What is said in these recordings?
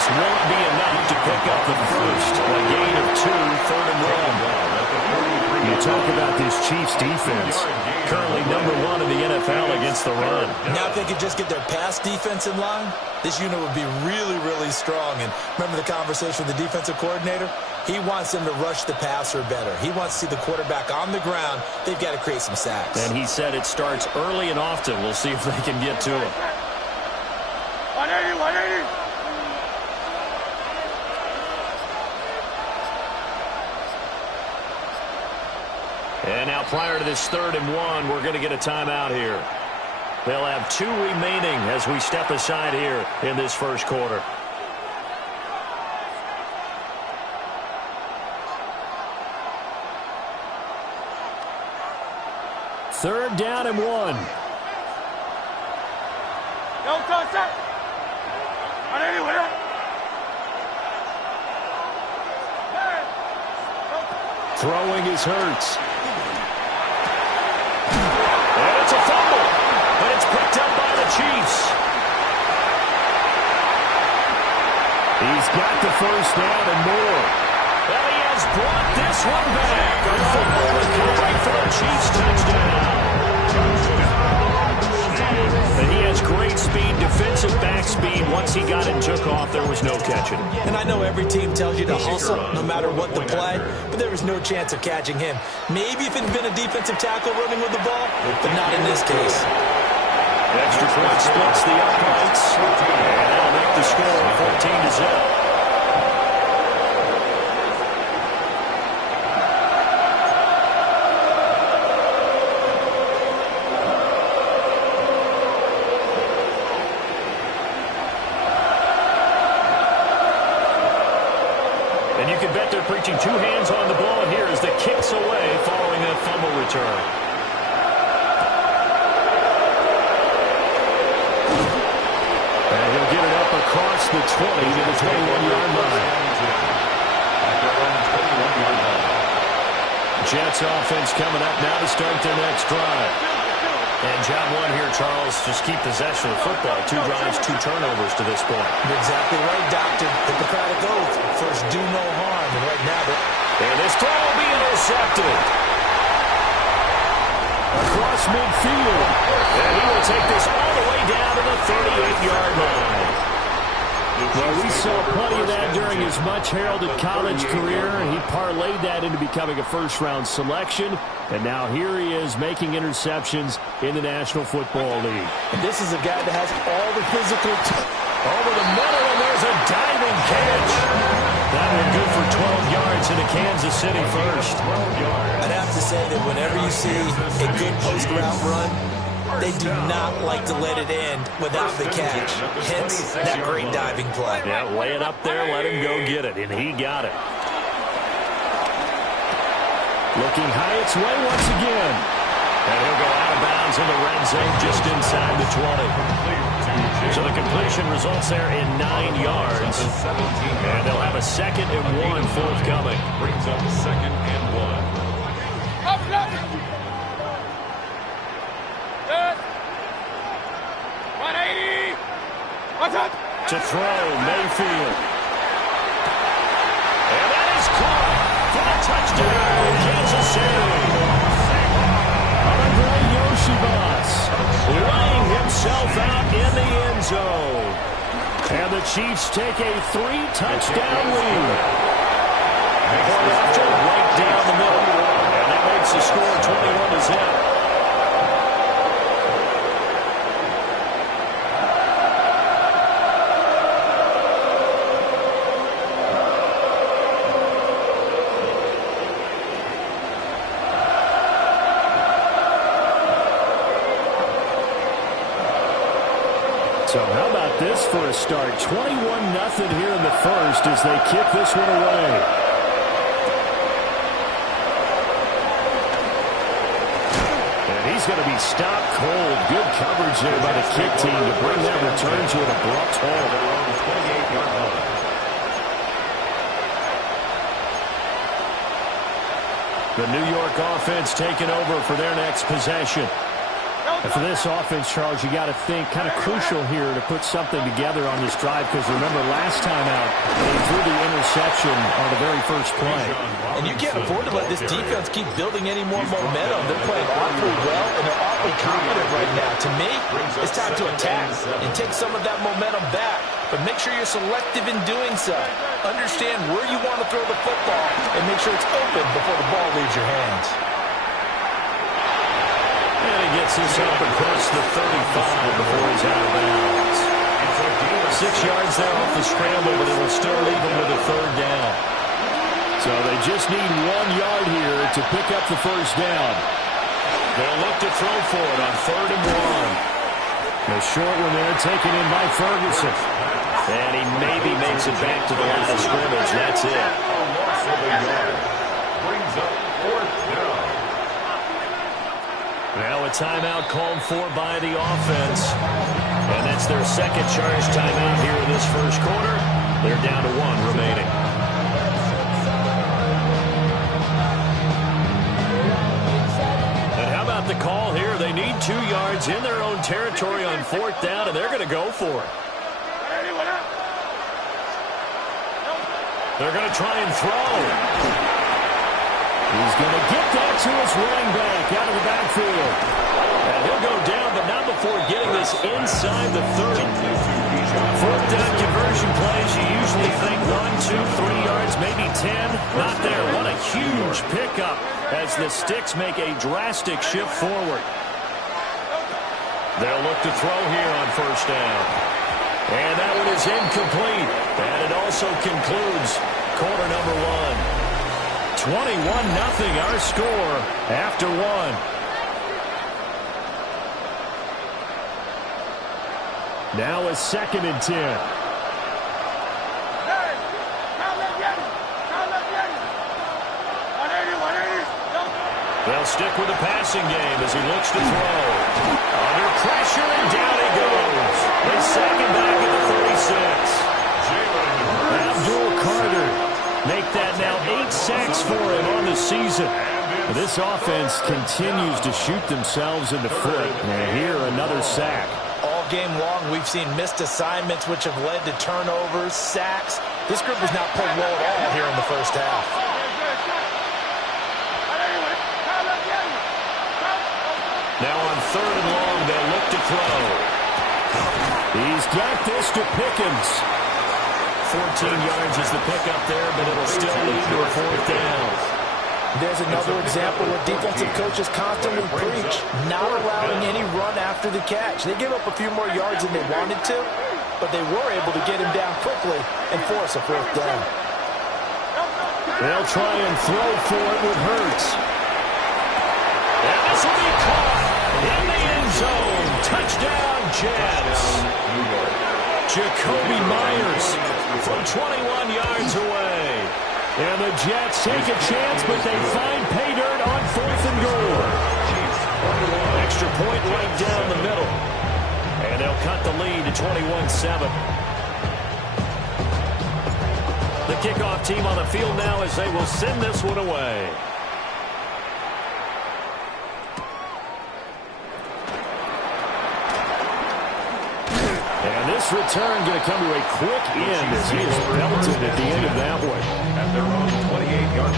this won't be enough to pick up the first. A gain of 2, 3rd and 1. You talk about this Chiefs defense. Currently #1 in the NFL against the run. Now if they could just get their pass defense in line, this unit would be really, really strong. And remember the conversation with the defensive coordinator? He wants them to rush the passer better. He wants to see the quarterback on the ground. They've got to create some sacks. And he said it starts early and often. We'll see if they can get to him. 180, 180. And now prior to this 3rd and 1, we're going to get a timeout here. They'll have 2 remaining as we step aside here in this first quarter. Third down and 1. Don't touch that. 180, 180. Throwing is Hurts. And it's a fumble. But it's picked up by the Chiefs. He's got the first down and more. And he has brought this one back. A fumble recovery for a Chiefs touchdown. And he has great speed, defensive back speed. Once he got it and took off, there was no catching. And I know every team tells you to hustle no matter what the play, but there was no chance of catching him. Maybe if it had been a defensive tackle running with the ball, but not in this case. Extra point splits the uprights. And that'll make the score 14-0. And you can bet they're preaching 2 hands on the ball here as the kick's away following that fumble return. And he'll get it up across the 20 to the 21-yard line. Jets offense coming up now to start their next drive. And job 1 here, Charles, just keep possession of the football. 2 drives, 2 turnovers to this point. You're exactly right, Doctor. Hippocratic oath. First, do no harm. And right now, and this throw will be intercepted. Across midfield. And he will take this all the way down to the 38-yard line. Well, we saw plenty of that during his much-heralded college career. He parlayed that into becoming a first-round selection. And now here he is making interceptions in the National Football League. and this is a guy that has all the physical. Over the middle, and there's a diving catch. That one good for 12 yards into Kansas City first. I'd have to say that whenever you see a good post-route run, they do not like to let it end without the catch. Hence, that great diving play. Yeah, lay it up there, let him go get it, and he got it. Looking high its way once again. And he'll go out of bounds in the red zone just inside the 20. So the completion results there in 9 yards. And they'll have a 2nd and 1 forthcoming. Brings up 2nd and 1. Up, up. Good. 180. What's up? To throw, Mayfield. And that is caught for the touchdown, Kansas City. Andre Yoshibas laying himself out in the end zone. And the Chiefs take a 3-touchdown lead. Point after right down the middle. And that makes the score 21-0. So how about this for a start? 21-0 here in the first as they kick this one away. And he's going to be stopped cold. Good coverage there by the kick team to bring that return to an abrupt halt. The New York offense taking over for their next possession. Go, And for this offense, Charles, you got to think kind of crucial here to put something together on this drive, because remember last time out they threw the interception on the very first play. And you can't afford to let this defense keep building any more momentum. They're playing awfully well, and they're awfully confident right now. To me, it's time to attack and take some of that momentum back, but make sure you're selective in doing so. Understand where you want to throw the football and make sure it's open before the ball leaves your hands. And he gets this up across the 35 before he's out of bounds. 6 yards there off the scramble, but it'll still leave him with a third down. So they just need 1 yard here to pick up the first down. They'll look to throw for it on 3rd and 1. The short one there taken in by Ferguson. And he maybe makes it back to the line of scrimmage. That's it. Brings up 4th down. Now a timeout called for by the offense. And that's their second charge timeout here in this first quarter. They're down to 1 remaining. And how about the call here? They need 2 yards in their own territory on 4th down, and they're going to go for it. They're going to try and throw. He's going to get that to his running back out of the backfield. And he'll go down, but not before getting this inside the 30. 4th down conversion plays, you usually think 1, 2, 3 yards, maybe 10. Not there. What a huge pickup as the Sticks make a drastic shift forward. They'll look to throw here on 1st down. And that one is incomplete. And it also concludes quarter number 1. 21-0 our score after 1. Now a 2nd and 10. They'll stick with the passing game as he looks to throw. Under pressure, and down he goes. They sack him back at the 36. Abdul Carter make that now 8 sacks for him on the season. This offense continues to shoot themselves in the foot. And here another sack. All game long, we've seen missed assignments which have led to turnovers, sacks. This group has not played well at all here in the first half. Now on 3rd and long, they'll look to throw. He's got this to Pickens. 14 yards is the pickup there, but it'll still lead to a 4th down. There's another example where defensive coaches constantly preach, not allowing any run after the catch. They gave up a few more yards than they wanted to, but they were able to get him down quickly and force a 4th down. They'll try and throw for it with Hurts. And this will be caught in the end zone. Touchdown, Jets. Jacoby Myers from 21 yards away. And the Jets take a chance, but they find pay dirt on 4th and goal. Extra point right down the middle. And they'll cut the lead to 21-7. The kickoff team on the field now as they will send this one away. And this return going to come to a quick end as he is belted at the end of that one. At their own 28-yard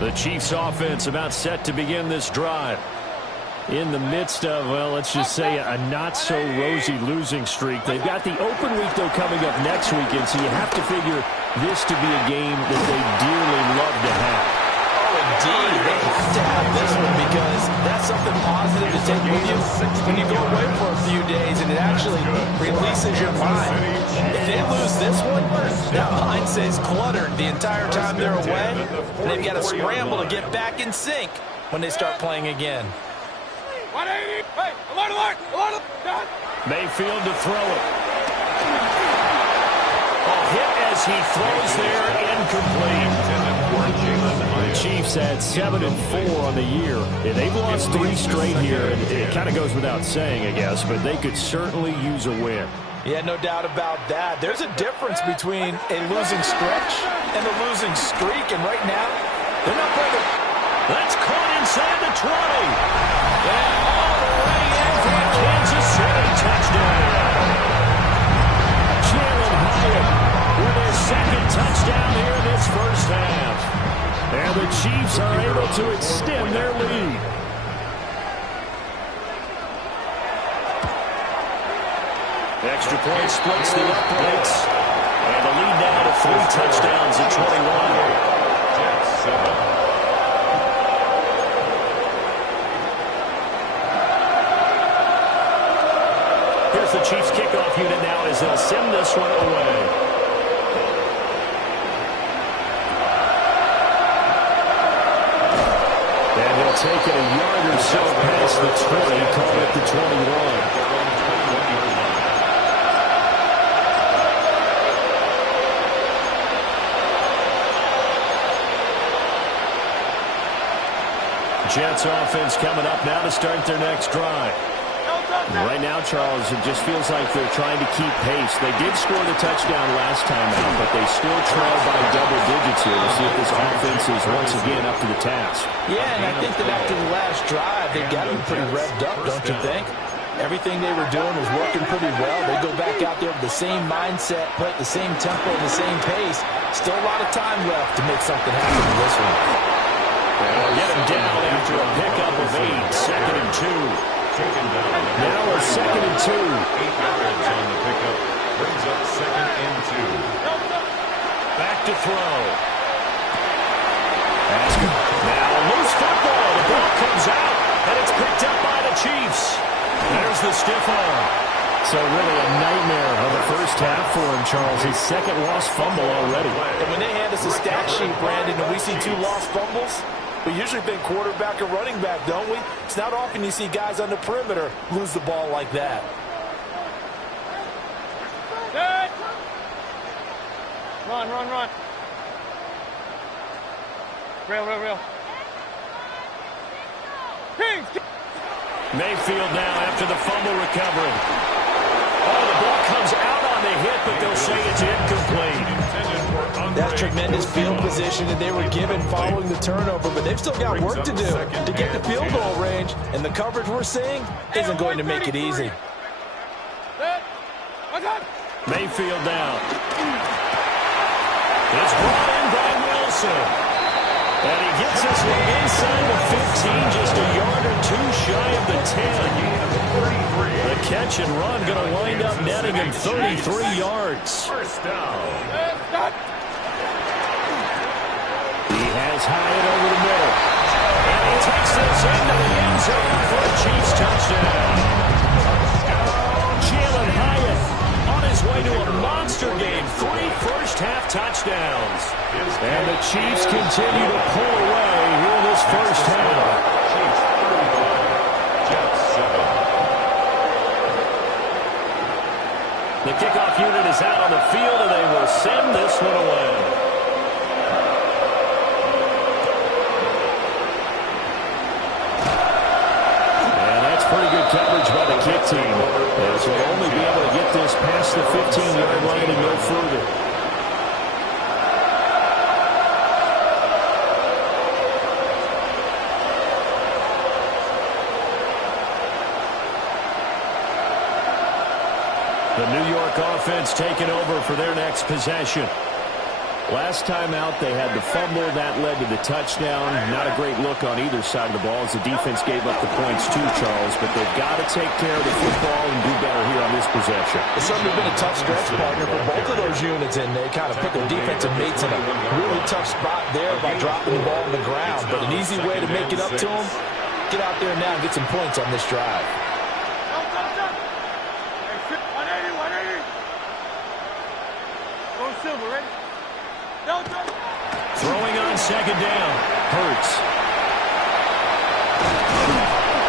line. The Chiefs offense about set to begin this drive. In the midst of, well, let's just say a not-so-rosy losing streak. They've got the open week, though, coming up next weekend, so you have to figure this to be a game that they dearly love to have. Oh, indeed. They have to have this one because that's something positive to take with you when you go away for a few days, and it actually releases your mind. If they lose this one, that mind stays cluttered the entire time they're away, and they've got to scramble to get back in sync when they start playing again. 180. Hey, alert. Mayfield to throw it. A hit as he throws there, incomplete. The Chiefs had 7-4 on the year. And they've lost 3 straight here, and it kind of goes without saying, I guess, but they could certainly use a win. Yeah, no doubt about that. There's a difference between a losing stretch and a losing streak, and right now, they're not playing. That's caught inside the 20. And all the way in for a Kansas City touchdown. Jalen Hyatt with his second touchdown here in this first half. And the Chiefs are able to extend their lead. Extra point splits the uprights. And the lead now to 3 touchdowns at 21. Here's the Chiefs kickoff unit now as they'll send this one away. And they'll take it a yard or so past the 20, call it the 21. Jets offense coming up now to start their next drive. Right now, Charles, it just feels like they're trying to keep pace. They did score the touchdown last time out, but they still trail by double digits here. We'll see if this offense is once again up to the task. Yeah, and I think that after the last drive, they've got to be pretty revved up, don't you think? Everything they were doing was working pretty well. They go back out there with the same mindset, play at the same tempo and the same pace. Still a lot of time left to make something happen in this one. They'll get him down after a pickup of 8, 2nd and 2. Now a 2nd and 2. 8 yards on the pickup. Brings up 2nd and 2. Back to throw. Now a loose football. The ball comes out, and it's picked up by the Chiefs. There's the stiff arm. So really a nightmare of the first half for him, Charles. His 2nd lost fumble already. And when they hand us a stat sheet, Brandon, and we see 2 lost fumbles, we usually think quarterback or running back, don't we? It's not often you see guys on the perimeter lose the ball like that. Good. Run, run, run. Real. Mayfield now after the fumble recovery. Oh, the ball comes out on the hit, but they'll say it's incomplete. That's tremendous field position that they were given following the turnover, but they've still got work to do to get the field goal range, and the coverage we're seeing isn't going to make it easy. Mayfield down. It's brought in by Wilson. And he gets this one inside the 15, just a yard or 2 shy of the 10. The catch and run going to wind up netting him 33 yards. First down. He has Hyatt over the middle. And he takes this into the end zone for a Chiefs touchdown. Jalen Hyatt on his way to a monster game. 3 first-half touchdowns. And the Chiefs continue to pull away here in this first half. The kickoff unit is out on the field, and they will send this one away. And that's pretty good coverage by the kick team, as we'll only be able to get this past the 15-yard line and no further. The New York offense taking over for their next possession. Last time out, they had the fumble. That led to the touchdown. Not a great look on either side of the ball as the defense gave up the points too, Charles. But they've got to take care of the football and do better here on this possession. It's certainly been a tough stretch, partner, for both of those units, and they kind of put their defensive mates in a really tough spot there by dropping the ball on the ground. But an easy way to make it up to them, get out there now and get some points on this drive. Throwing on 2nd down. Hurts.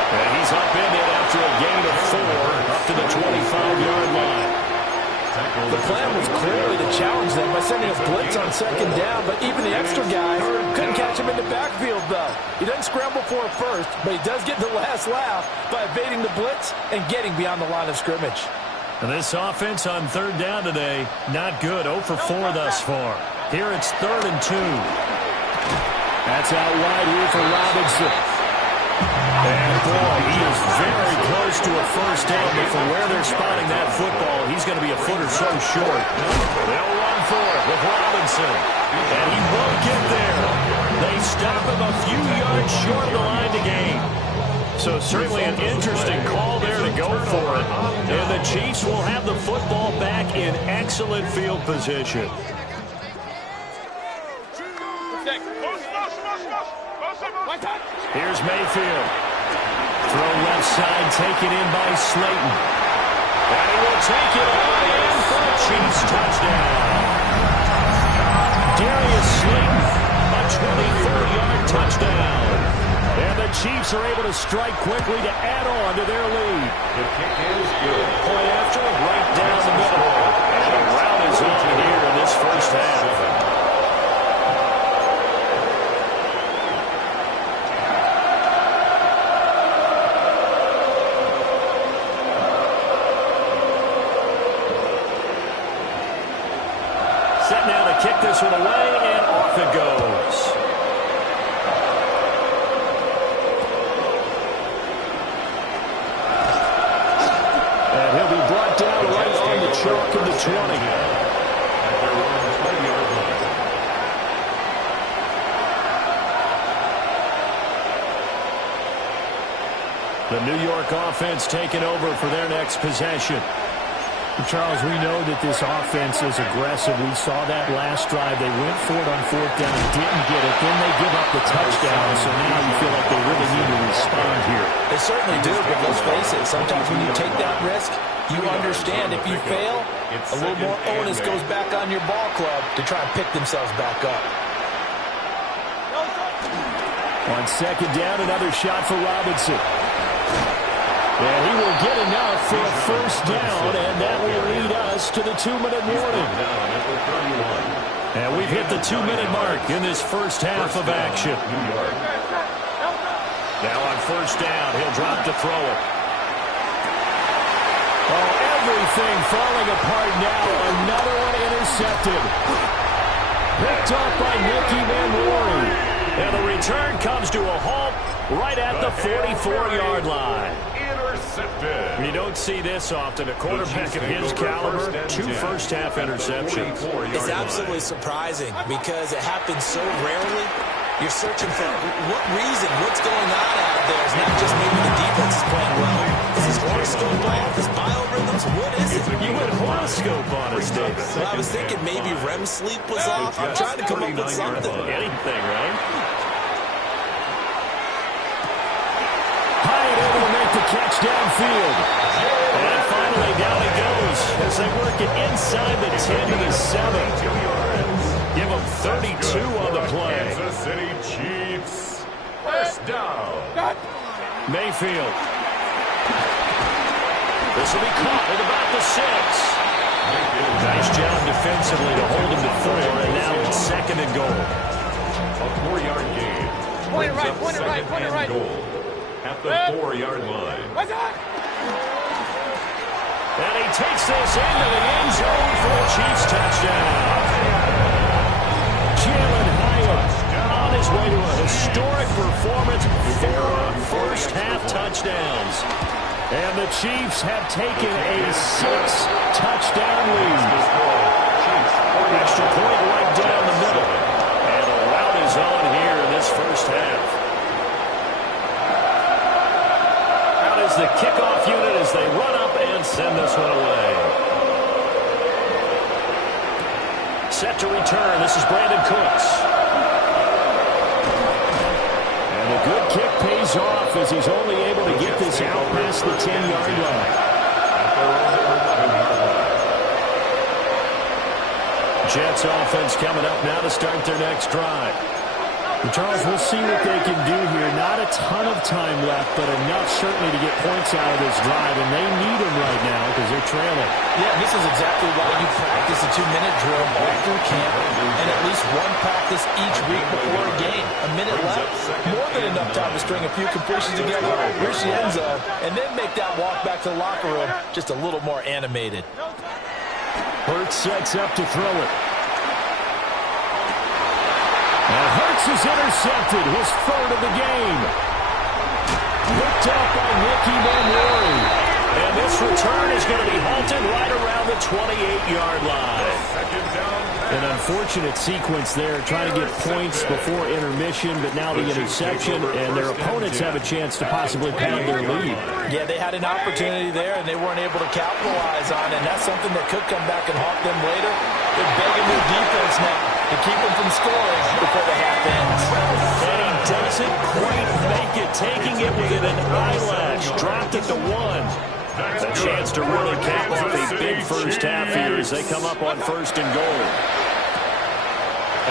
And he's upended after a gain of 4 up to the 25-yard line. The plan was clearly to challenge them by sending a blitz on 2nd down, but even the extra guys couldn't catch him in the backfield, though. He doesn't scramble for it first, but he does get the last laugh by evading the blitz and getting beyond the line of scrimmage. And this offense on 3rd down today, not good. 0 for 4 thus far. Here it's 3rd and 2. That's out wide here for Robinson. And boy, he is very close to a first down, but from where they're spotting that football, he's going to be a foot or so short. They'll run for it with Robinson, and he won't get there. They stop him a few yards short of the line to gain. So certainly an interesting call there to go for it. And the Chiefs will have the football back in excellent field position. Here's Mayfield. Throw left side, taken in by Slayton. And he will take it all in for a Chiefs touchdown. Darius Slayton, a 24-yard touchdown. And the Chiefs are able to strike quickly to add on to their lead. The kick is good. Point after, right down the middle. And a rout is on here in this first half. Set now to kick this one away, and off it goes. And he'll be brought down right on the chalk of the 20. The New York offense taking over for their next possession. Charles, we know that this offense is aggressive. We saw that last drive. They went for it on fourth down and didn't get it. Then they give up the touchdown, so now you feel like they really need to respond here. They certainly do, but let's face it, sometimes when you take that risk, you understand if you fail, a little more onus goes back on your ball club to try and pick themselves back up. On second down, another shot for Robinson. And he will get enough for a first down, and that will lead us to the 2-minute warning. And we've hit the 2-minute mark in this first half of action. Now on first down, he'll drop to throw it. Oh, everything falling apart now. Another one intercepted. Picked up by Nicky Manwari. And the return comes to a halt right at the 44-yard line. You don't see this often. A quarterback of his caliber, 2 first-half interceptions. It's absolutely surprising because it happens so rarely. You're searching for what reason, what's going on out there. It's not just maybe the defense is playing well. Is his horoscope off? His biorhythms? What is it? You went horoscope on us, David. Well, I was thinking maybe REM sleep was off. I'm trying to come up with something. Anything, right? Hyatt able to make the catch downfield. And finally down he goes as they work it inside the 10 to the 7. Give them 32 on the play. Kansas City Chiefs. First down. Mayfield. This will be caught at about the 6. Nice job defensively to hold him to 4, and now it's second and goal. A 4-yard gain. Point it right, point it right, point it right. Goal at the 4-yard line. What's that? And he takes this into the end zone for a Chiefs touchdown. Jalen Hyatt on his way to a historic performance, 4 first-half touchdowns. And the Chiefs have taken a 6-touchdown lead. Extra point right down the middle. And a rout is on here in this first half. Out is the kickoff unit as they run up and send this one away. Set to return. This is Brandon Cooks. And a good kick pays off as he's only able to get this out past the 10-yard line. Jets offense coming up now to start their next drive. Charles, we'll see what they can do here. Not a ton of time left, but enough certainly to get points out of this drive, and they need them right now because they're trailing. Yeah, this is exactly why you practice a 2-minute drill all through camp and at least one practice each week before a game. A minute left, more than enough time to string a few completions together, reach the end zone, and then make that walk back to the locker room just a little more animated. Hurts sets up to throw it. And Hurts is intercepted, his third of the game. picked up by Nicky Manwari. And this return is going to be halted right around the 28-yard line. An unfortunate sequence there, trying to get points before intermission, but now the interception, and their opponents have a chance to possibly pad their lead. Yeah, they had an opportunity there, and they weren't able to capitalize on it, and that's something that could come back and haunt them later. They're begging their defense now to keep them from scoring before the half ends. And he doesn't quite make it, taking it within an eyelash, dropped it to 1. A chance to really cap off a big first half here as they come up on 1st and goal.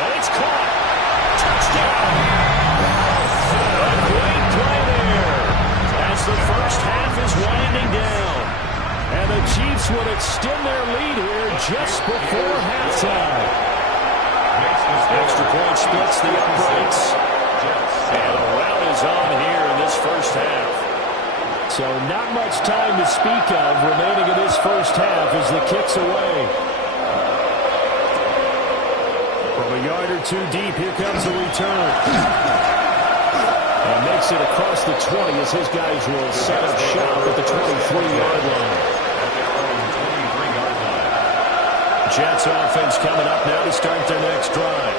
And it's caught. Touchdown. A great play there as the first half is winding down. And the Chiefs will extend their lead here just before halftime. Extra point splits the uprights. And the rout is on here in this first half. So not much time to speak of remaining in this first half as the kick's away. From a yard or two deep, here comes the return. And makes it across the 20 as his guys will set up shop at the 23-yard line. Jets offense coming up now to start their next drive.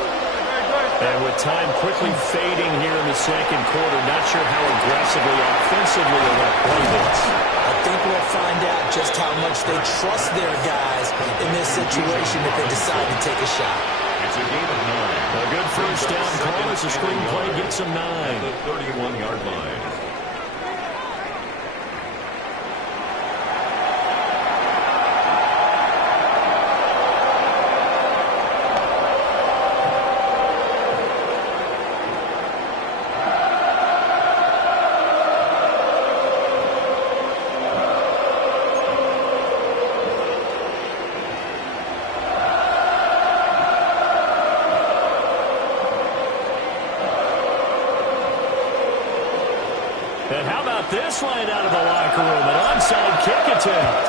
And with time quickly fading here in the second quarter, not sure how aggressively, offensively they want to play this. I think we'll find out just how much they trust their guys in this situation if they decide to take a shot. It's a gain of 9. A good first down call as the screenplay gets them 9. The 31-yard line. And how about this line out of the locker room? An onside kick attempt.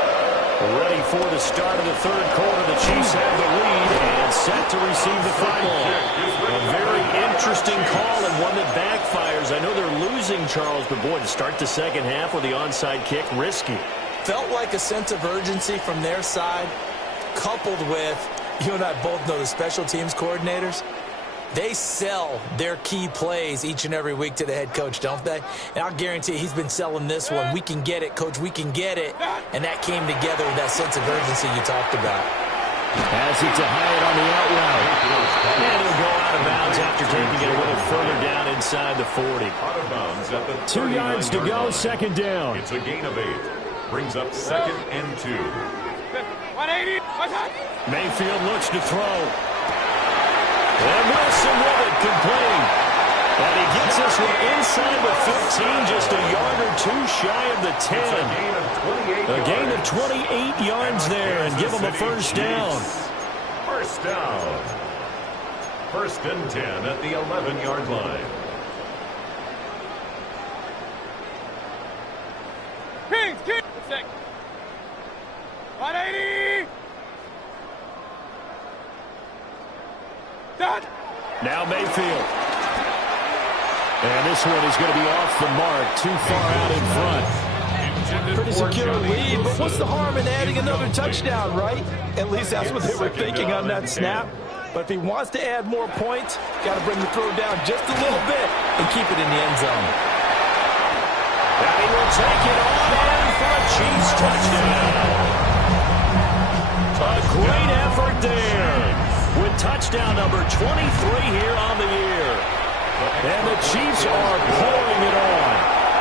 Ready for the start of the third quarter. The Chiefs have the lead and set to receive the football. A very interesting call and one that backfires. I know they're losing, Charles, but boy, to start the second half with the onside kick, risky. Felt like a sense of urgency from their side, coupled with, you and I both know the special teams coordinators. They sell their key plays each and every week to the head coach, don't they? And I'll guarantee you he's been selling this one. We can get it, coach, we can get it. And that came together with that sense of urgency you talked about. Pass it to Hyatt on the out route. And he'll go out of bounds after taking it a little further down inside the 40. Out of bounds at the 2 yards to go, second down. It's a gain of 8. Brings up 2nd and 2. 180. Mayfield looks to throw. And Wilson with it, complete. And he gets this one inside the 15, just a yard or two shy of the 10. A gain of 28 yards there and give him a first down. First down. 1st and 10 at the 11-yard line. Kings, 180. Done. Now Mayfield. And this one is going to be off the mark, too far out in front. Pretty secure lead, but what's the harm in adding another touchdown, right? At least that's what they were thinking on that snap. But if he wants to add more points, got to bring the throw down just a little bit and keep it in the end zone. And he will take it on in for a Chiefs touchdown. A great effort there with touchdown number 23 here on the year. And the Chiefs are pouring it on.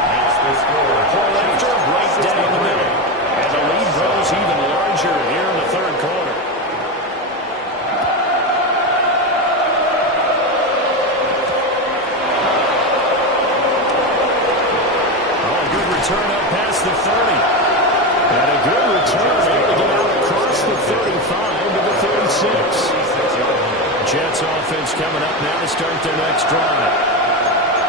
That's the score. Pull after, right down the middle. And the lead grows even larger here in the third quarter. Oh, good return up past the 30. And a good return able to get out across the 35 to the 36. Jets offense coming up now to start their next drive.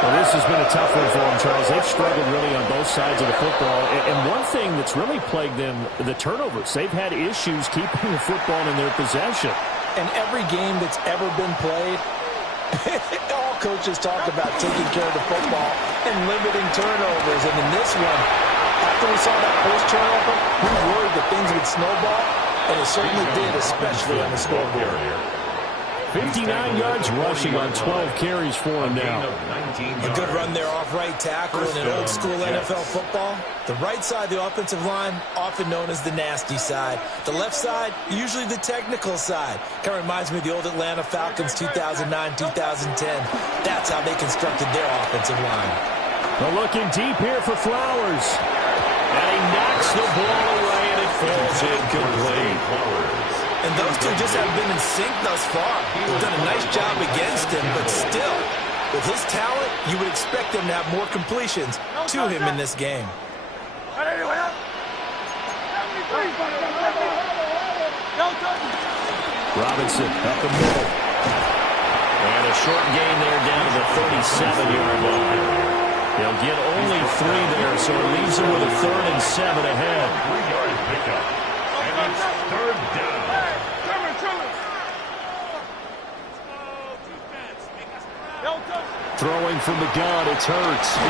Well, this has been a tough one for them, Charles. They've struggled really on both sides of the football. And one thing that's really plagued them, the turnovers. They've had issues keeping the football in their possession. And every game that's ever been played, it all coaches talk about taking care of the football and limiting turnovers. And in this one, after we saw that first turnover, we worried that things would snowball, and it certainly did, especially on the scoreboard. 59 yards rushing on 12 carries for him now. A good run there off right tackle in an old-school NFL football. The right side of the offensive line, often known as the nasty side. The left side, usually the technical side. Kind of reminds me of the old Atlanta Falcons 2009-2010. That's how they constructed their offensive line. Well, looking deep here for Flowers. And he knocks the ball away, and it falls incomplete. And those two just haven't been in sync thus far. They've done a nice job against him, but still, with his talent, you would expect them to have more completions to him in this game. Robinson up the middle. And a short gain there down to the 37-yard line. They'll get only 3 there, so it leaves them with a 3rd and 7 ahead. 3-yard pickup. And it's 3rd down. Throwing from the gun, it's Hurts. He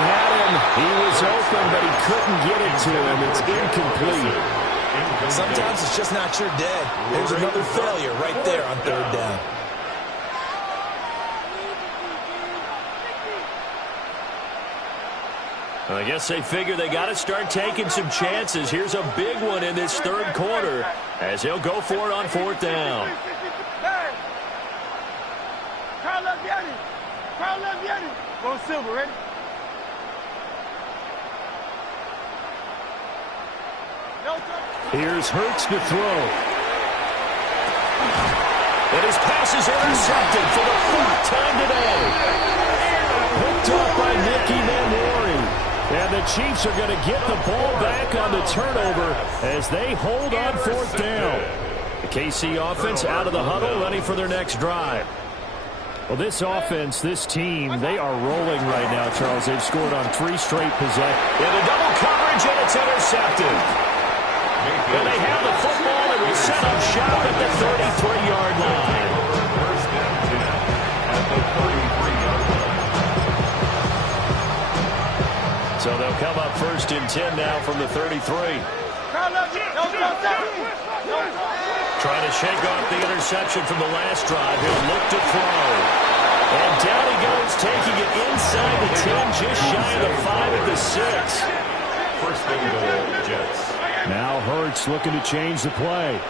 had him. He was open, but he couldn't get it to him. It's incomplete. Sometimes it's just not your day. There's another failure right there on 3rd down. I guess they figure they got to start taking some chances. Here's a big one in this 3rd quarter as he'll go for it on 4th down. Go Silver, ready? Here's Hurts to throw. And his pass is intercepted for the 4th time today. Picked up by Nicky Manwari. And the Chiefs are going to get the ball back on the turnover as they hold on 4th down. The KC offense out of the huddle, ready for their next drive. Well, this offense, this team, they are rolling right now, Charles. They've scored on 3 straight possessions. In a double coverage, and it's intercepted. And they have the football, and we set up shop at the 33-yard line. First and 10 at the 33-yard line. So they'll come up 1st and 10 now from the 33. Trying to shake off the interception from the last drive. He'll look to throw. And down he goes, taking it inside the 10, just shy of the 5 at the 6. First and goal, Jets. Now Hurts looking to change the play.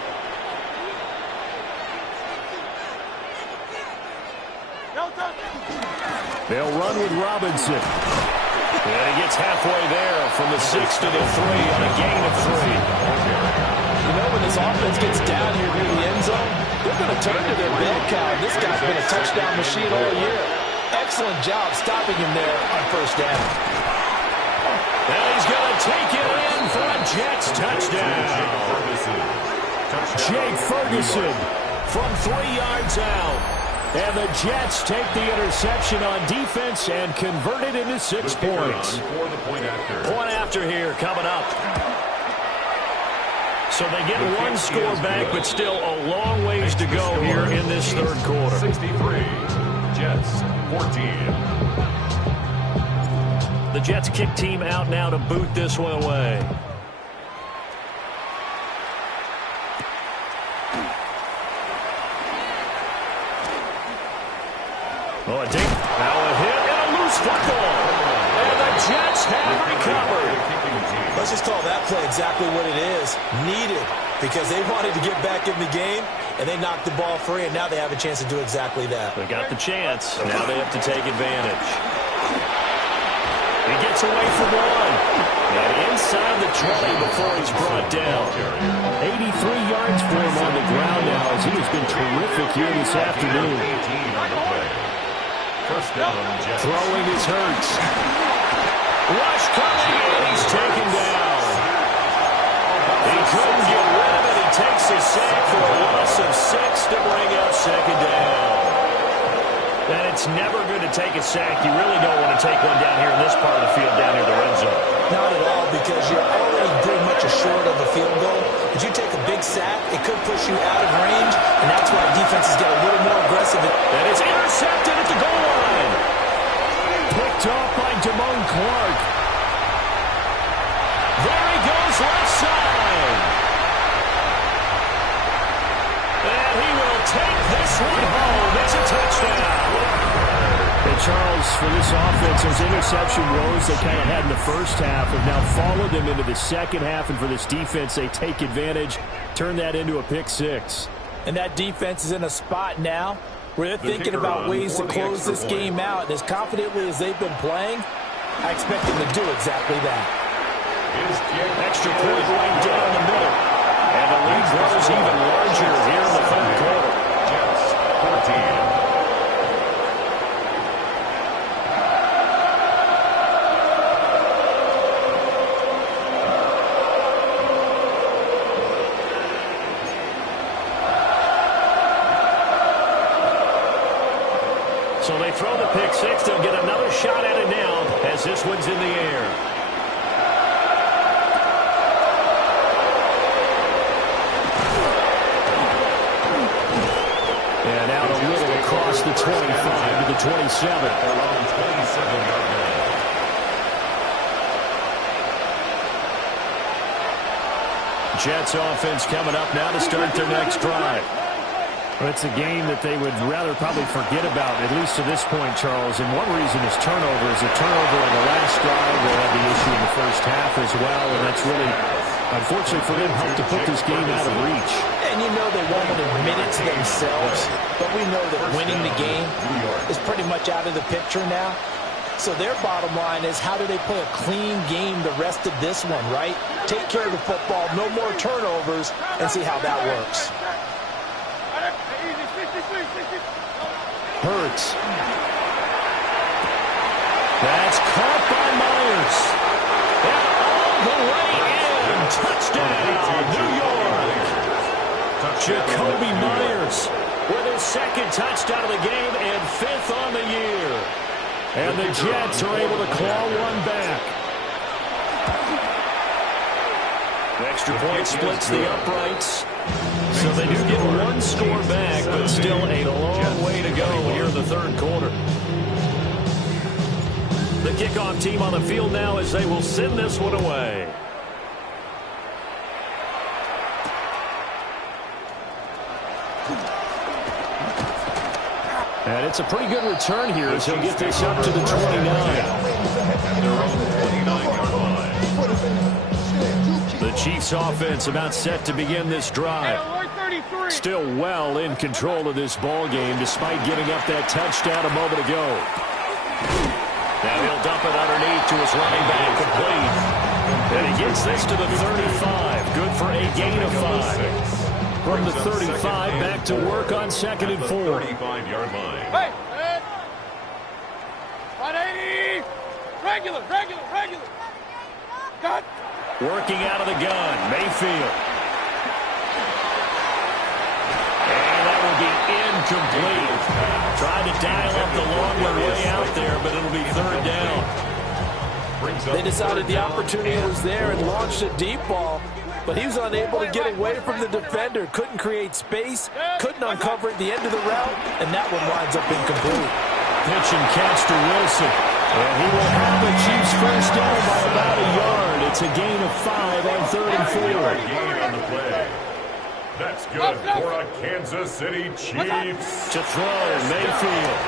They'll run with Robinson. And he gets halfway there from the 6 to the 3 on a gain of 3. You know, when this offense gets down here near the end zone, they're going to turn to their bell cow. This guy's been a touchdown machine all year. Excellent job stopping him there on 1st down. And he's going to take it in for a Jets touchdown. Jake Ferguson from 3 yards out. And the Jets take the interception on defense and convert it into 6 points. Point after here coming up. So they get 1 score back, but still a long ways to go here in this 3rd quarter. 63, Jets 14. The Jets kick team out now to boot this one away. Oh, a dink. Now a hit and a loose football. And the Jets have recovered. Let's just call that play exactly what it is. Needed, because they wanted to get back in the game, and they knocked the ball free, and now they have a chance to do exactly that. They got the chance. Now they have to take advantage. He gets away from 1. And inside the 20 before he's brought down. 83 yards for him on the ground now as he has been terrific here this afternoon. First down, Jets. Throwing his Hurts. Rush coming, and he's taken down. He couldn't get rid of it. He takes a sack for a loss of 6 to bring up 2nd down. And it's never good to take a sack. You really don't want to take one down here in this part of the field, down near the red zone. Not at all, because you're already pretty much assured of a field goal. But you take a big big sack, it could push you out of range, and that's why defenses get a little more aggressive. And it's intercepted at the goal line. Picked off by Damone Clark. There he goes, left side. And he will take this one home. It's a touchdown. And Charles, for this offense, those interception woes they kind of had in the first half have now followed them into the second half. And for this defense, they take advantage, turn that into a pick six. And that defense is in a spot now where they're thinking about ways to close this game out. And as confidently as they've been playing, I expect them to do exactly that. Extra point right down the middle. And the lead grows even larger here in the third quarter. Jets 14. So they throw the pick six. They'll get another shot at it now as this one's in the air. And out a little across the 25 to the 27. Around 27-yard line. Jets offense coming up now to start their next drive. Well, it's a game that they would rather probably forget about, at least to this point, Charles. And one reason is turnovers. A turnover on the last drive. They had the issue in the first half as well, and that's really, unfortunately for them, helped to put this game out of reach. And you know they won't admit it to themselves, but we know that winning the game is pretty much out of the picture now. So their bottom line is, how do they play a clean game the rest of this one, right? Take care of the football, no more turnovers, and see how that works. Hurts. That's caught by Myers. And all the way in. Touchdown, New York. Jakobi Myers with his second touchdown of the game and fifth on the year. And the Jets are able to claw one back. The extra point splits the uprights. So they do get one score back, but still a long way to go here in the third quarter. The kickoff team on the field now as they will send this one away. And it's a pretty good return here as he'll get this up to the 29. Their own 29-yard line. The Chiefs offense about set to begin this drive. Still well in control of this ball game despite giving up that touchdown a moment ago. Now he'll dump it underneath to his running back, complete. And he gets this to the 35. Good for a gain of 5. From the 35 back to work on 2nd and 4. 35-yard line. Hey! 180! Regular! Cut! Working out of the gun, Mayfield. And that will be incomplete. Tried to dial up the longer way out there, but it'll be third down. They decided the opportunity was there and launched a deep ball, but he was unable to get away from the defender. Couldn't create space, couldn't uncover at the end of the route, and that one winds up incomplete. Pitch and catch to Wilson. And he will have the Chiefs first down by about a yard. It's a gain of 5 on 3rd and 4. Gain on the play. That's good for a Kansas City Chiefs. To throw, Mayfield.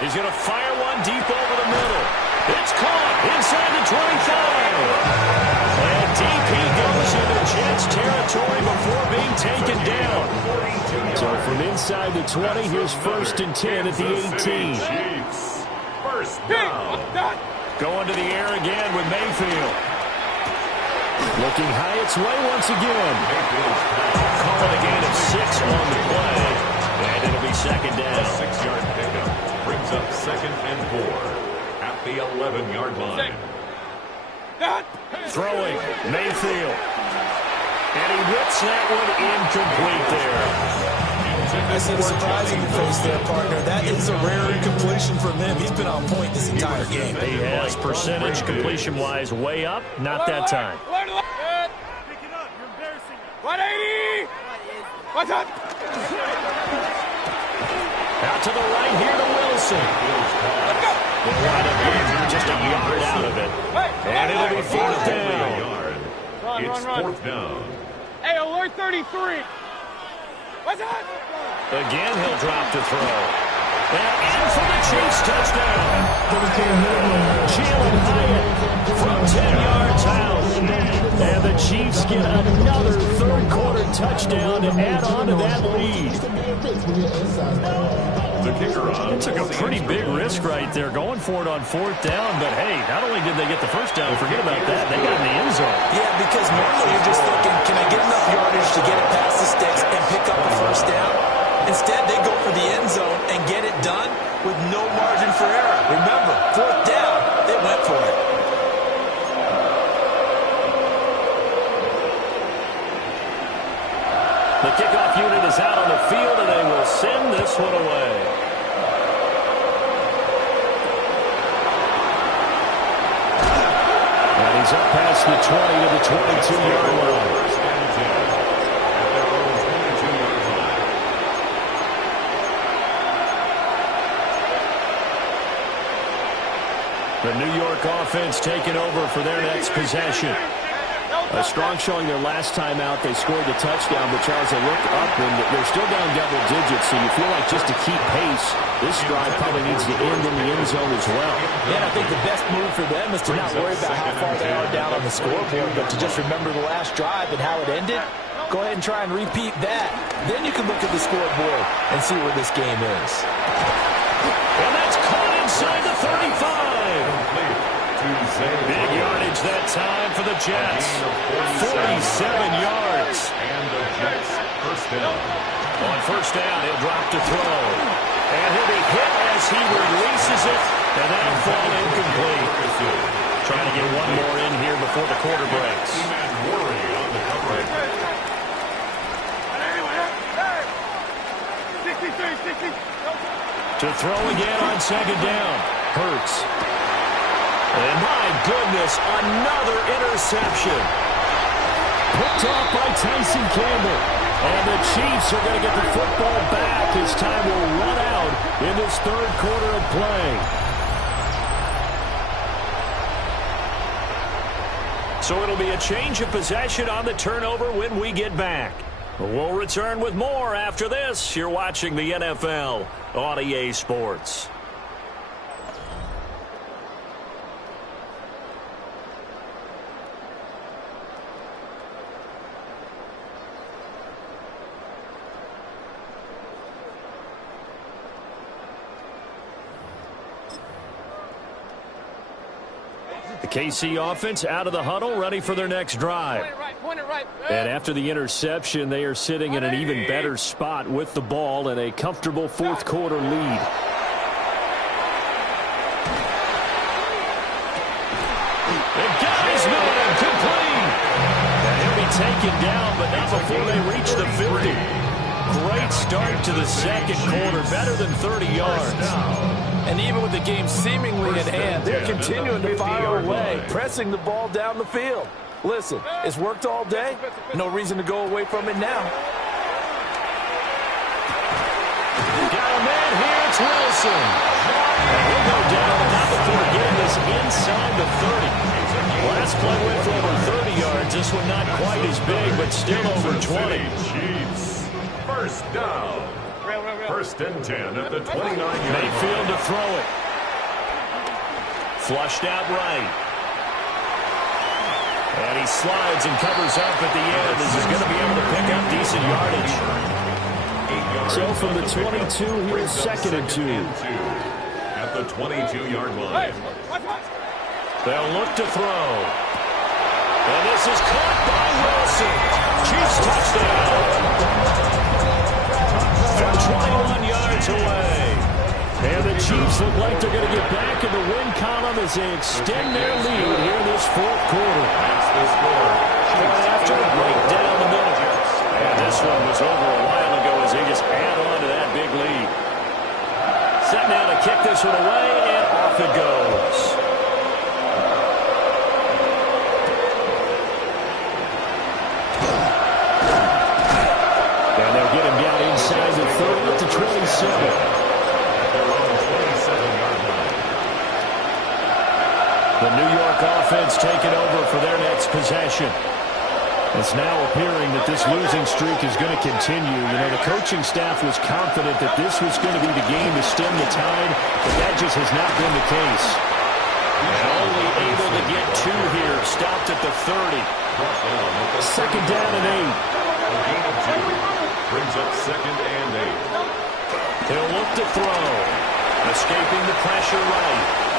He's going to fire one deep over the middle. It's caught inside the 25. And deep he goes into Jets territory before being taken down. So from inside the 20, here's 1st and 10 at the 18. Chiefs. First down. Going to the air again with Mayfield. Looking high its way once again. Calling a gain of 6 on the play. And it'll be 2nd down. A 6-yard pickup brings up 2nd and 4 at the 11-yard line. Throwing, Mayfield. And he whips that one incomplete there. I see the surprise in your face there, partner. That is a rare incompletion from him. He's been on point this entire game. He has percentage completion-wise way up. Not that time. Pick it up. You're embarrassing me. Watch out! Out to the right here to Wilson. They'll wind up getting just a yard out of it. And it'll be fourth down. It's Run. fourth down. Hey, alert 33. Watch out! Again, he'll drop to throw. And in for the Chiefs touchdown. Jalen Hyatt from 10 yards out. And the Chiefs get another third-quarter touchdown to add on to that lead. The kicker on. Took a pretty big risk right there, going for it on fourth down. But, hey, not only did they get the first down, forget about that, they got in the end zone. Yeah, because normally you're just thinking, can I get enough yardage to get it past the sticks and pick up a first down? Instead, they go for the end zone and get it done with no margin for error. Remember, fourth down, they went for it. The kickoff unit is out on the field, and they will send this one away. And he's up past the 20 to the 22-yard line. First and 10 at their own 22-yard line. The New York offense taking over for their next possession. A strong showing their last time out. They scored the touchdown, but Charles, they look up and they're still down double digits, so you feel like just to keep pace, this drive probably needs to end in the end zone as well. Yeah, I think the best move for them is to not worry about how far they are down on the scoreboard, but to just remember the last drive and how it ended. Go ahead and try and repeat that. Then you can look at the scoreboard and see where this game is. And that's caught inside the 35. Big yardage that time for the Jets. 47 yards. And the Jets first down. On first down, he'll drop to throw. And he'll be hit as he releases it. And that'll fall incomplete. Trying to get one more in here before the quarter breaks. Worry on the coverage. 63. To throw again on second down. Hurts. And my goodness, another interception. Picked off by Tyson Campbell. And the Chiefs are going to get the football back as time will run out in this third quarter of play. So it'll be a change of possession on the turnover when we get back. We'll return with more after this. You're watching the NFL on EA Sports. The KC offense out of the huddle, ready for their next drive. Point it right. And after the interception, they are sitting in an even better spot with the ball and a comfortable fourth quarter lead. The guy's moving, complete. And he'll be taken down, but not before they reach the 50. Great start to the second quarter, better than 30 yards. And even with the game seemingly in hand, they're continuing to fire away, pressing the ball down the field. Listen, it's worked all day. No reason to go away from it now. Got a man here, it's Wilson. And he'll go down, and not before getting this inside the 30. Last play went for over 30 yards. This one not quite as big, but still over 20. Chiefs. First down. First and 10 at the 29-yard line. Mayfield to throw it. Flushed out right. And he slides and covers up at the end as he's going to be able to pick up decent yardage. So from the 22, here's second and 2. At the 22-yard line. They'll look to throw. And this is caught by Wilson. Chiefs touchdown. They're 21 yards away. And the Chiefs look like they're going to get back in the win column as they extend their lead here in this fourth quarter. That's the score. Right after a break down the middle. And this one was over a while ago as they just add on to that big lead. Set now to kick this one away, and off it goes. And they'll Their own 27-yard line. The New York offense taking over for their next possession. It's now appearing that this losing streak is going to continue. You know, the coaching staff was confident that this was going to be the game to stem the tide, but that just has not been the case. And only able to get 2 here, stopped at the 30. Second down and 8. A gain of 2 brings up second and 8. He'll look to throw. Escaping the pressure right.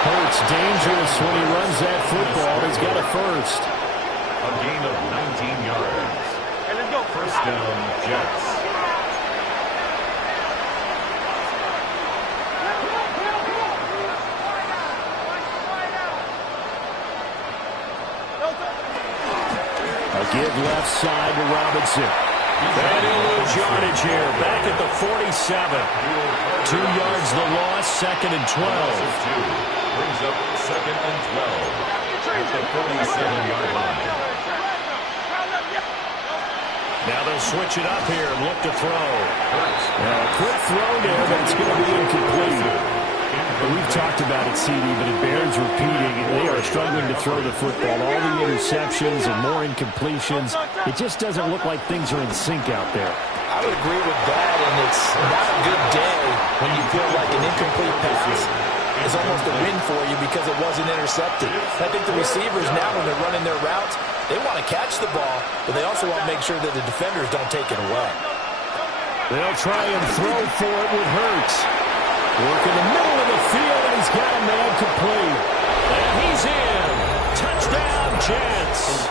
Hurts dangerous when he runs that football. He's got a first. A gain of 19 yards. Hey, let's go. First down, Jets. A give left side to Robinson. And he'll lose yardage here. Back at the 47. 2 yards the loss, second and 12. Brings up second and 12 at the 47-yard line. Now they'll switch it up here and look to throw. Now a quick throw there, but it's going to be incomplete. We've talked about it, CD, but it bears repeating. They are struggling to throw the football. All the interceptions and more incompletions. It just doesn't look like things are in sync out there. I would agree with that, and it's not a good day when you feel like an incomplete pass is almost a win for you because it wasn't intercepted. I think the receivers now, when they're running their routes, they want to catch the ball, but they also want to make sure that the defenders don't take it away. They'll try and throw for it with Hurts. Work in the middle of the field, and he's got a man complete. And he's in. Touchdown, Jets.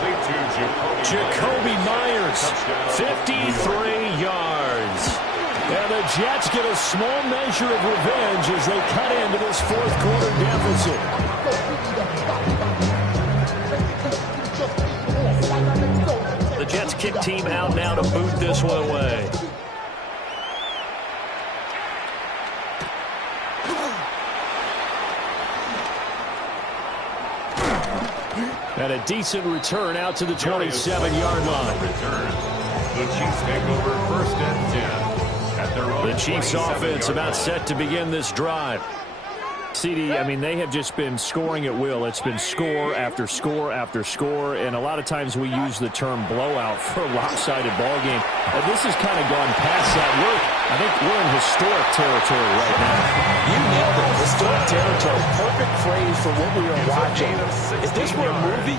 Jakobi Meyers, 53 yards. And the Jets get a small measure of revenge as they cut into this fourth-quarter deficit. The Jets kick team out now to boot this one away. And a decent return out to the 27-yard line. The Chiefs take over first and 10 at their own. The Chiefs offense about set to begin this drive. CD, I mean, they have just been scoring at will. It's been score after score after score, and a lot of times we use the term blowout for a lopsided ball game. And this has kind of gone past that. I think we're in historic territory right now. You nailed it. Historic territory. Perfect phrase for what we are watching. If this were a movie,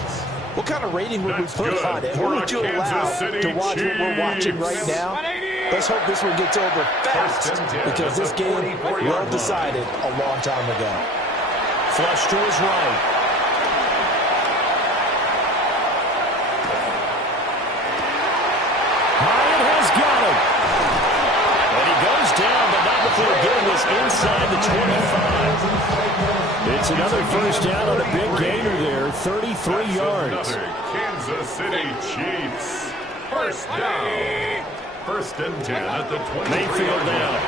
what kind of rating would we put on it? What would you allow to watch what we're watching right now? Let's hope this one gets over fast because this game well decided a long time ago. Flush to his right. Hyatt has got him. And he goes down, but not before getting this inside the 25. It's another first down on a big gainer there, 33 yards. Kansas City Chiefs. First down. First and 10 at the 20. Mayfield down.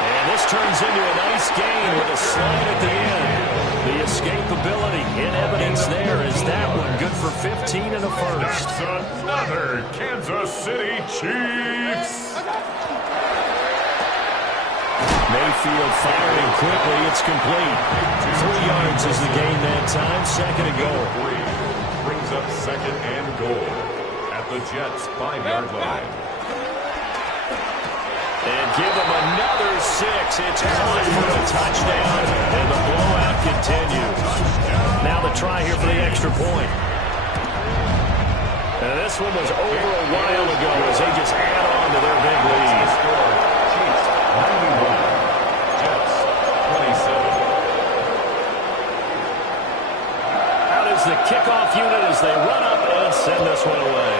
And this turns into a nice gain with a slide at the end. The escapability in evidence there is that one good for 15 and a first. That's another Kansas City Chiefs. Mayfield firing quickly. It's complete. 3 yards is the gain that time. Second and goal. Brings up second and goal at the Jets' 5-yard line. And give them another 6. It's caught for a touchdown, and the blowout continues. Now the try here for the extra point. And this one was over a while ago as they just add on to their big lead. Chiefs 91, Jets 27. The kickoff unit as they run up and send this one away.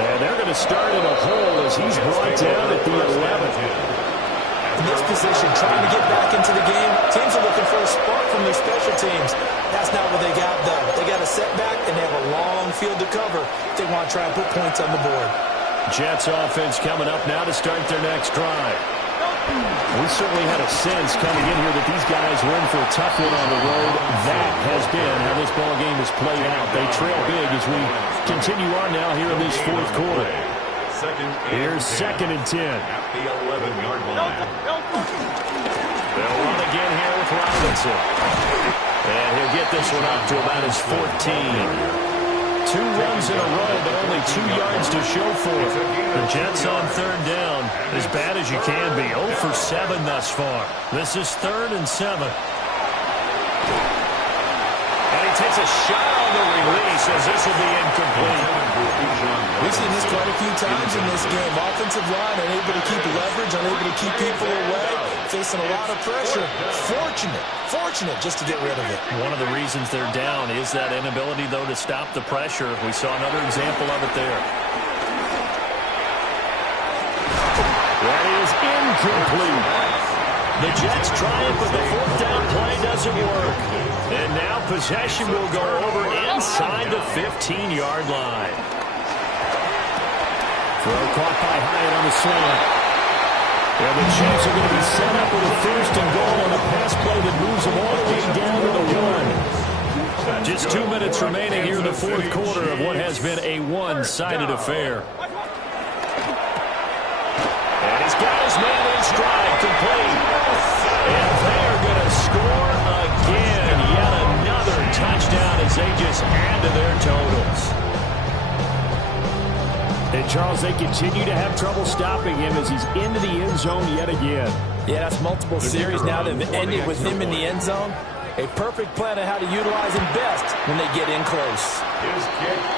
And they're going to start in a hole as he's brought down at the 11th. In this position, trying to get back into the game, teams are looking for a spark from their special teams. That's not what they got, though. They got a setback, and they have a long field to cover if they want to try and put points on the board. Jets offense coming up now to start their next drive. We certainly had a sense coming in here that these guys were in for a tough one on the road. That has been how this ball game has played out. They trail big as we continue on now here in this fourth quarter. Here's 2nd and 10. At the 11-yard line. They'll run again here with Robinson. And he'll get this one up to about his 14. 2 runs in a row, but only 2 yards to show for it. The Jets on 3rd down, as bad as you can be. 0 for 7 thus far. This is 3rd and 7. And he takes a shot on the release as this will be incomplete. We've seen this quite a few times in this game. Offensive line unable to keep leverage, unable to keep people away, facing a lot of pressure. Fortunate just to get rid of it. One of the reasons they're down is that inability, though, to stop the pressure. We saw another example of it there. That is incomplete. The Jets try it, but the 4th down play doesn't work. And now possession will go over inside the 15-yard line. Throw caught by Hyatt on the slant. And the Chiefs are going to be set up with a 1st and goal on a pass play that moves them all the way down to the 1. Just 2 minutes remaining here in the 4th quarter of what has been a one-sided affair. And he's got his man in stride, complete. And they're going to score again. Yet another touchdown as they just add to their totals. And, Charles, they continue to have trouble stopping him as he's into the end zone yet again. Yeah, that's multiple series now that have ended with him in the end zone. A perfect plan of how to utilize him best when they get in close.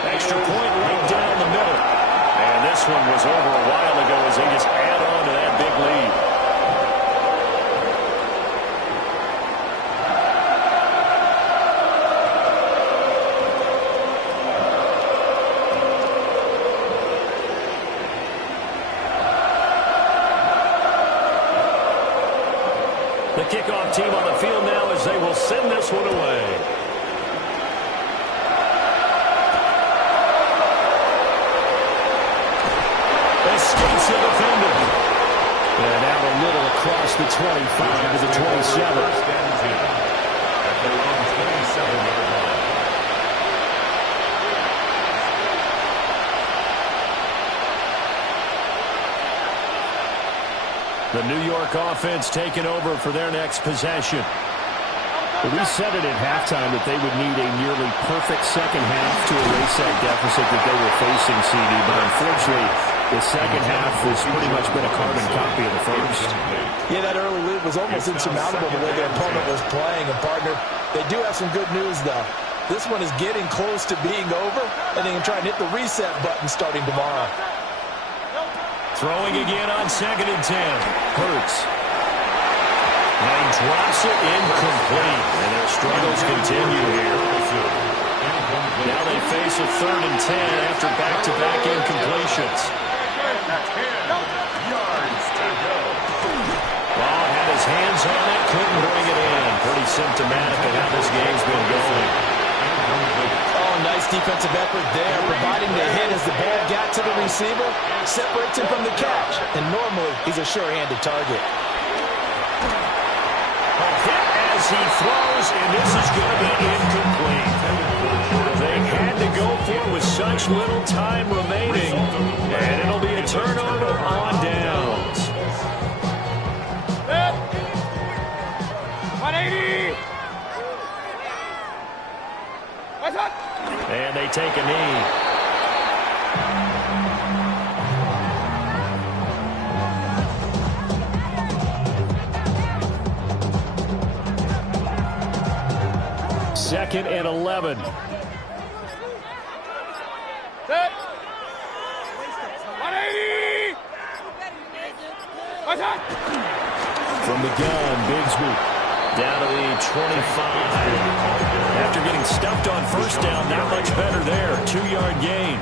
Extra point right down the middle. And this one was over a while ago as they just add on to that big lead. The kickoff team on the field now as they will send this one away. Escapes the defender. And out a little across the 25 to the 27. At their own 27-yard line. The New York offense taking over for their next possession. We said it at halftime that they would need a nearly perfect second half to erase that deficit that they were facing, CD. But unfortunately, the second half has pretty much been a carbon copy of the first. Yeah, that early lead was almost insurmountable the way their opponent was playing. And, partner, they do have some good news, though. This one is getting close to being over, and they can try and hit the reset button starting tomorrow. Throwing again on 2nd and 10. Hurts. And he drops it incomplete. And their struggles continue here. Now they face a 3rd and 10 after back-to-back incompletions. 10 yards to go. Ball had his hands on it, couldn't bring it in. Pretty symptomatic of how this game's been going. Oh, nice defensive effort there, providing the hit as the ball got to the receiver, separates him from the catch, and normally he's a sure-handed target. A hit as he throws, and this is going to be incomplete. They had to go for it with such little time remaining, and it'll be a turnover on downs. 180! What's up? And they take a knee. Second and 11. Set. 180! What's up? From the gun, Bigsby. Down to the 25. After getting stuffed on first down, not much better there. 2-yard gain.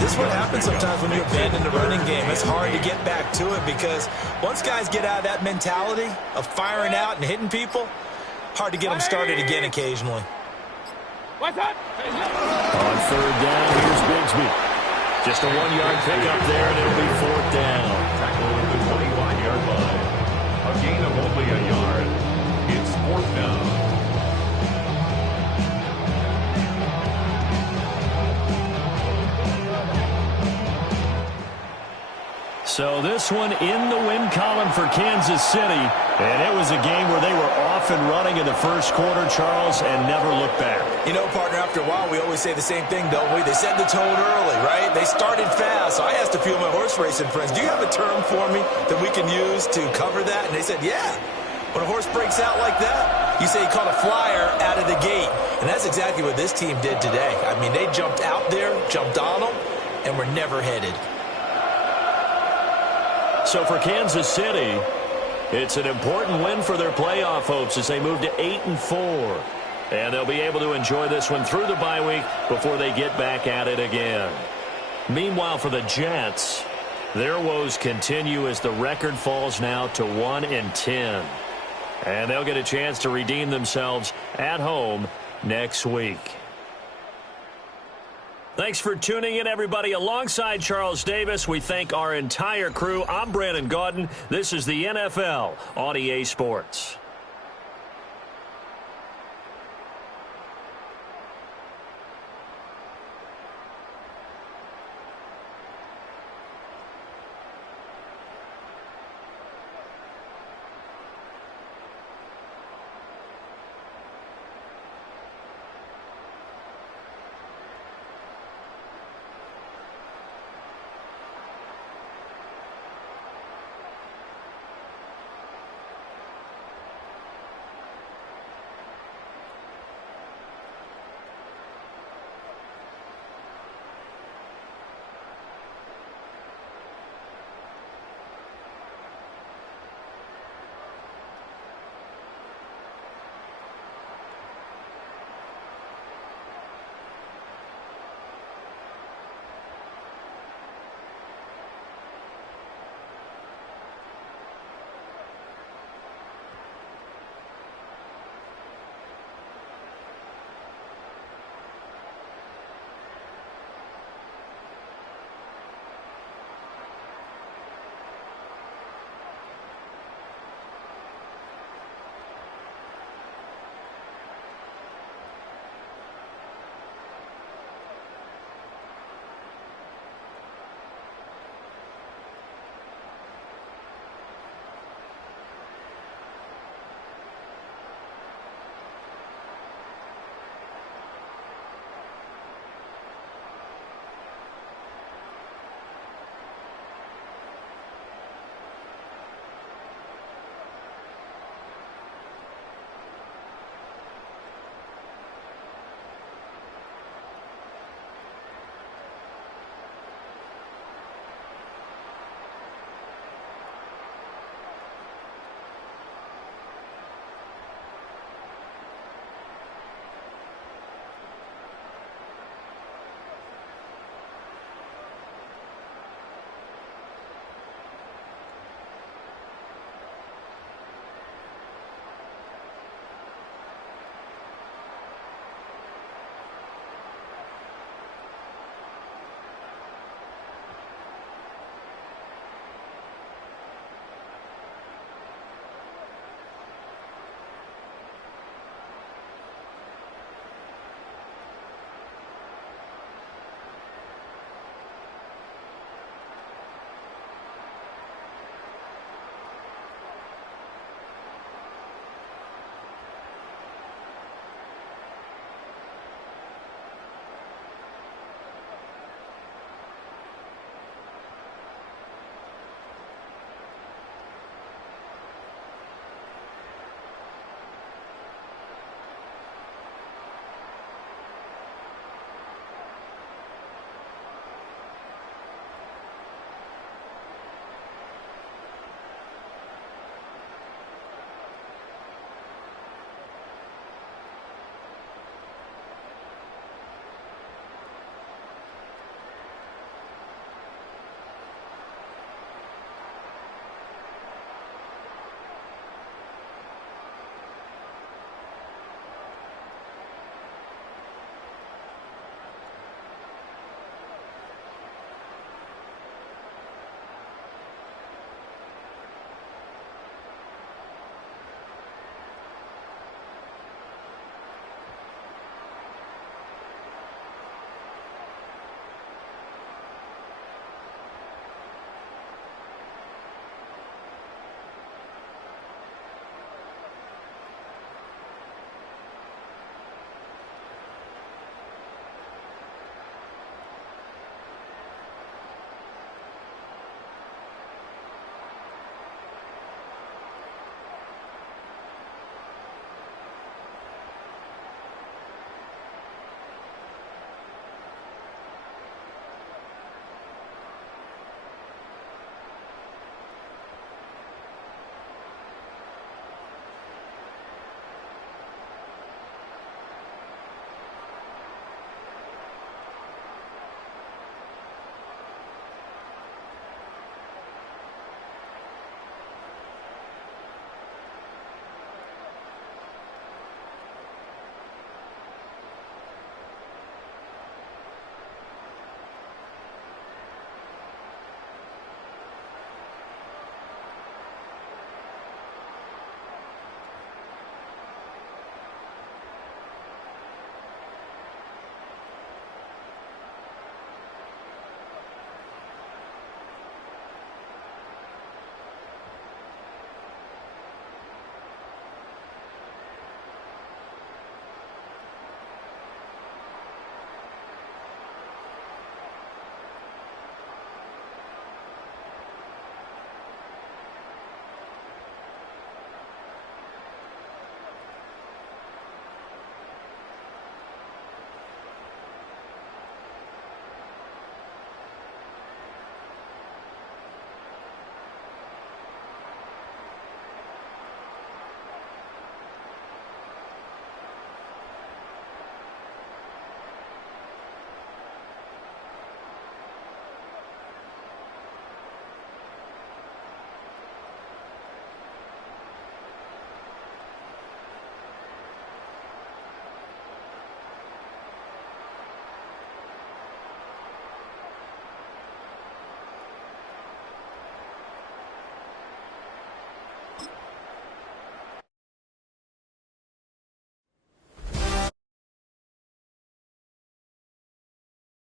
This is what happens sometimes when you abandon the running game. It's hard to get back to it because once guys get out of that mentality of firing out and hitting people, hard to get them started again occasionally. What's up? On 3rd down, here's Bigsby. Just a 1-yard pickup there, and it'll be 4th down. Tackle at the 21-yard line. So this one in the win column for Kansas City. And it was a game where they were off and running in the first quarter, Charles, and never looked back. You know, partner, after a while, we always say the same thing, don't we? They set the tone early, right? They started fast. So I asked a few of my horse racing friends, do you have a term for me that we can use to cover that? And they said, yeah. When a horse breaks out like that, you say he caught a flyer out of the gate. And that's exactly what this team did today. I mean, they jumped out there, jumped on them, and were never headed. So for Kansas City, it's an important win for their playoff hopes as they move to 8-4. And they'll be able to enjoy this one through the bye week before they get back at it again. Meanwhile, for the Jets, their woes continue as the record falls now to 1-10. And they'll get a chance to redeem themselves at home next week. Thanks for tuning in, everybody. Alongside Charles Davis, we thank our entire crew. I'm Brandon Gaudin. This is the NFL on EA Sports.